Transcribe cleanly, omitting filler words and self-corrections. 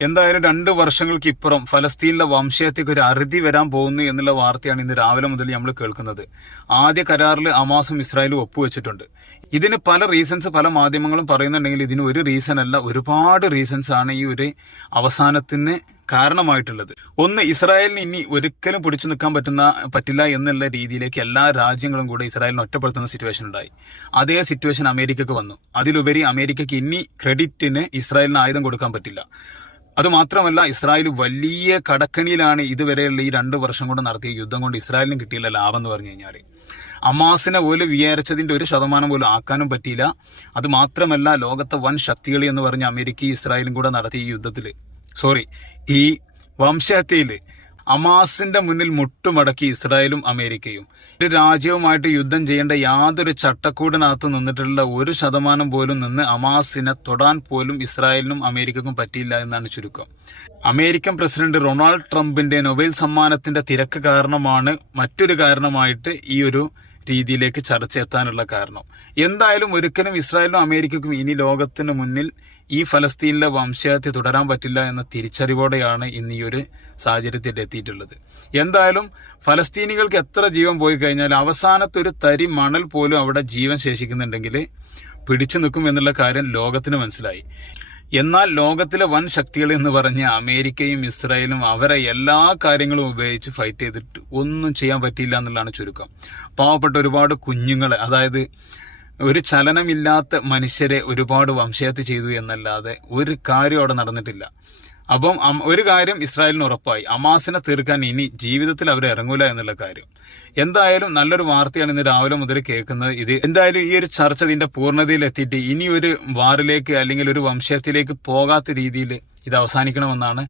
എന്തായാലും 2 വർഷങ്ങൾക്ക് ഇപ്പുറം ഫലസ്തീനിലെ വംശഹത്യക്ക് ഒരു അറുതി വരാൻ പോകുന്നു എന്നുള്ള വാർത്തയാണ് ഇന്ന് രാവിലെ മുതൽ നമ്മൾ കേൾക്കുന്നത്. ആദ്യ കരാറിൽ ഹമാസും ഇസ്രായേലും ഒപ്പുവെച്ചിട്ടുണ്ട്. ഇതിന് പല റീസൺസ് പല മാധ്യമങ്ങളും പറയുന്നുണ്ടെങ്കിൽ ഇതിന് ഒരു റീസൺ അല്ല, ഒരുപാട് റീസൺസ് ആണ് ഈ ഒരു അവസാനത്തിന് കാരണമായിട്ടുള്ളത്. ഒന്ന്, ഇസ്രായേലിന് ഇനി ഒരിക്കലും പിടിച്ചു നിൽക്കാൻ പറ്റില്ല എന്നുള്ള രീതിയിലേക്ക് എല്ലാ രാജ്യങ്ങളും കൂടെ ഇസ്രായേലിനെ ഒറ്റപ്പെടുത്തുന്ന സിറ്റുവേഷൻ ഉണ്ടായി. അതേ സിറ്റുവേഷൻ അമേരിക്കക്ക് വന്നു. അതിലുപരി അമേരിക്കക്ക് ഇനി ക്രെഡിറ്റിന് ഇസ്രായേലിന് ആയുധം കൊടുക്കാൻ പറ്റില്ല. അതുമാത്രമല്ല, ഇസ്രായേൽ വലിയ കടക്കണിയിലാണ് ഇതുവരെയുള്ള ഈ 2 വർഷം കൊണ്ട് നടത്തിയ യുദ്ധം കൊണ്ട് ഇസ്രായേലിന് കിട്ടിയില്ല ലാഭം എന്ന് പറഞ്ഞു കഴിഞ്ഞാൽ. ഹമാസിനെ പോലും വിചാരിച്ചതിന്റെ 1% പോലും ആക്കാനും പറ്റിയില്ല. അത് മാത്രമല്ല, ലോകത്തെ വൻ ശക്തികൾ എന്ന് പറഞ്ഞ അമേരിക്കയും ഇസ്രായേലും കൂടെ നടത്തിയ ഈ യുദ്ധത്തില് ഈ വംശഹത്യയില് ഹമാസിന്റെ മുന്നിൽ മുട്ടുമടക്കി ഇസ്രായേലും അമേരിക്കയും. ഒരു രാജ്യവുമായിട്ട് യുദ്ധം ചെയ്യേണ്ട യാതൊരു ചട്ടക്കൂടിനകത്ത് നിന്നിട്ടുള്ള 1% പോലും നിന്ന് ഹമാസിനെ തൊടാൻ പോലും ഇസ്രായേലിനും അമേരിക്കക്കും പറ്റിയില്ല എന്നാണ് ചുരുക്കം. അമേരിക്കൻ പ്രസിഡന്റ് ഡൊണാൾഡ് ട്രംപിന്റെ നൊബേൽ സമ്മാനത്തിന്റെ തിരക്ക് കാരണമാണ് മറ്റൊരു കാരണമായിട്ട് ഈ ഒരു രീതിയിലേക്ക് ചർച്ച എത്താനുള്ള കാരണം. എന്തായാലും ഒരിക്കലും ഇസ്രായേലിനും അമേരിക്കക്കും ഇനി ലോകത്തിന് മുന്നിൽ ഈ ഫലസ്തീനിലെ വംശഹത്യ തുടരാൻ പറ്റില്ല എന്ന തിരിച്ചറിവോടെയാണ് ഇന്ന് ഈ ഒരു സാഹചര്യത്തിൽ എത്തിയിട്ടുള്ളത്. എന്തായാലും ഫലസ്തീനികൾക്ക് എത്ര ജീവൻ പോയി കഴിഞ്ഞാൽ അവസാനത്തെ ഒരു തരി മണൽ പോലും അവിടെ ജീവൻ ശേഷിക്കുന്നുണ്ടെങ്കിൽ പിടിച്ചു നിൽക്കും എന്നുള്ള കാര്യം ലോകത്തിന് മനസ്സിലായി. എന്നാൽ ലോകത്തിലെ വൻ ശക്തികൾ എന്ന് പറഞ്ഞ അമേരിക്കയും ഇസ്രായേലും അവരെ എല്ലാ കാര്യങ്ങളും ഉപയോഗിച്ച് ഫൈറ്റ് ചെയ്തിട്ട് ഒന്നും ചെയ്യാൻ പറ്റിയില്ല എന്നുള്ളതാണ് ചുരുക്കം. പാവപ്പെട്ട ഒരുപാട് കുഞ്ഞുങ്ങളെ, അതായത് ഒരു ചലനമില്ലാത്ത മനുഷ്യരെ ഒരുപാട് വംശഹത്യ ചെയ്തു എന്നല്ലാതെ ഒരു കാര്യം അവിടെ നടന്നിട്ടില്ല. അപ്പം ഒരു കാര്യം ഇസ്രായേലിന് ഉറപ്പായി, ഹമാസിനെ തീർക്കാൻ ഇനി ജീവിതത്തിൽ അവർ ഇറങ്ങൂല എന്നുള്ള കാര്യം. എന്തായാലും നല്ലൊരു വാർത്തയാണ് ഇന്ന് രാവിലെ മുതൽ കേൾക്കുന്നത്. ഇത് എന്തായാലും ഈ ഒരു ചർച്ച ഇതിന്റെ പൂർണ്ണതയിൽ എത്തിയിട്ട് ഇനി ഒരു വാറിലേക്ക് അല്ലെങ്കിൽ ഒരു വംശഹത്യയിലേക്ക് പോകാത്ത രീതിയിൽ ഇത് അവസാനിക്കണമെന്നാണ്